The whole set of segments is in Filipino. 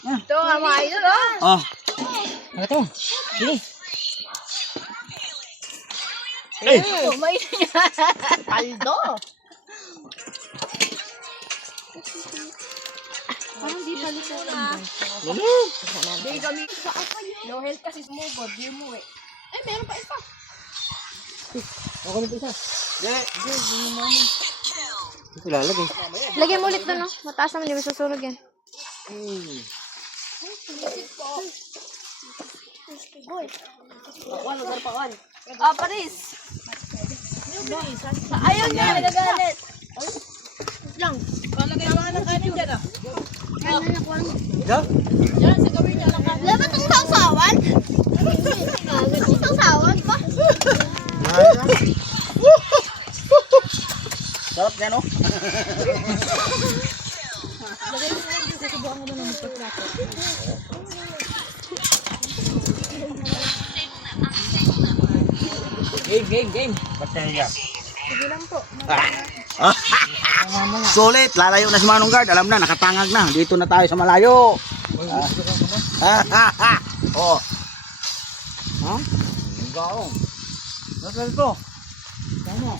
Ito nga mga idol, oh. Oh. Ano to? Bili. May paldo. Parang di palit na. Di kami sa apa yun. No health kasi sumugod. Di mo eh. Ay, meron pa isa. Ako na isa. Ito lalagay. Lagyan mo ulit doon, no? Mataas naman, di ba susunog yan? Ah, Paris. Ayun nga, nagagalit. Lang. Palagay mga ng kanin dyan ah. Diyan? Yan, sa gawin niya lang kanin. Dapat ang sausawan? Ang sausawan pa? Sarap niya, no? Game. Ba't niya? Sige lang po. Sulit, lalayo na si Manong Guard. Alam na, nakatangag na. Dito na tayo sa malayo. Oh. Ha? Ang gaong. Nasaan ito? Tama.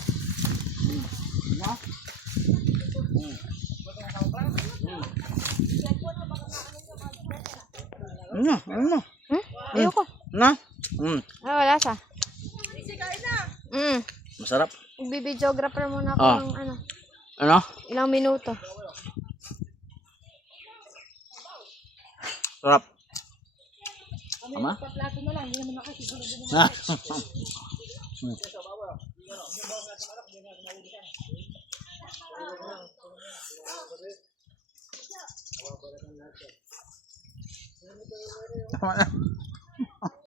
Na? Ano? Ayoko. Na? Ah, wala siya. Masarap. Magbibidgeographer muna ako Ah. ng ano, Ano? ilang minuto. Sarap. Tama? Ah. Tama na.